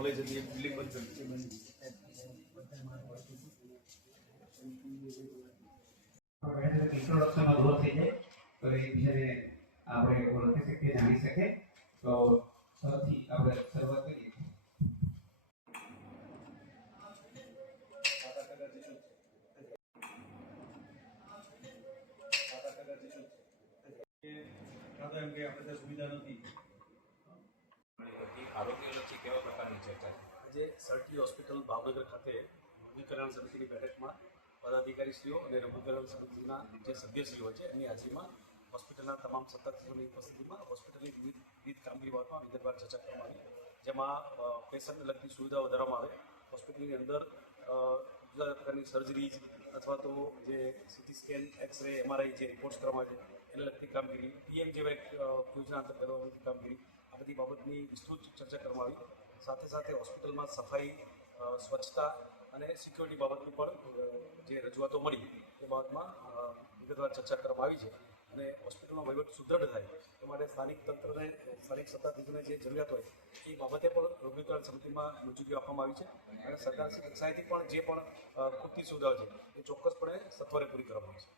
College હતી એ building બંધ કરી છે. ઇન્ટ્રોડક્શનનો દૂર થઈ જાય તો એ વિષયને આપણે ઓળખી શકીએ, જાણી શકીએ. તો સૌથી આપણે શરૂઆત કરીએ. દાદા એમ કે આપણે ત્યાં સુવિધા નથી. આરોગ્યલક્ષી કેવા પ્રકારની ચર્ચા છે? આજે સરટી હોસ્પિટલ ભાવનગર ખાતે રમતકલ્યાણ સમિતિની બેઠકમાં પદાધિકારીશ્રીઓ અને રમતકલ્યાણ સમિતિના જે સભ્યશ્રીઓ છે એની હાજરીમાં હોસ્પિટલના તમામ સત્તાધીશોની ઉપસ્થિતિમાં હોસ્પિટલની વિવિધ કામગીરી બાબતમાં વિગતવાર ચર્ચા કરવામાં આવી, જેમાં પેશન્ટને લગતી સુવિધાઓ વધારવામાં આવે, હોસ્પિટલની અંદર જુદા પ્રકારની સર્જરીઝ અથવા તો જે સીટી સ્કેન, એક્સરે, MRI જે રિપોર્ટ્સ કરવામાં આવે છે એને લગતી કામગીરી, PM જેવા એક યોજના અંતર્ગત કામગીરી, આ બધી બાબતની વિસ્તૃત ચર્ચા કરવામાં આવી. સાથે સાથે હોસ્પિટલમાં સફાઈ, સ્વચ્છતા અને સિક્યોરિટી બાબતની પણ જે રજૂઆતો મળી એ બાબતમાં વિગતવાર ચર્ચા કરવામાં આવી છે. અને હોસ્પિટલનો વહીવટ સુદૃઢ થાય એ માટે સ્થાનિક તંત્રને, સ્થાનિક સત્તાધીશોને જે જરૂરિયાત હોય એ બાબતે પણ રમતકલ્યાણ સમિતિમાં મંજૂરી આપવામાં આવી છે. અને સરકાર કક્ષાએથી પણ જે પણ પૂરતી સુવિધાઓ છે એ ચોક્કસપણે સત્વરે પૂરી કરવામાં આવશે.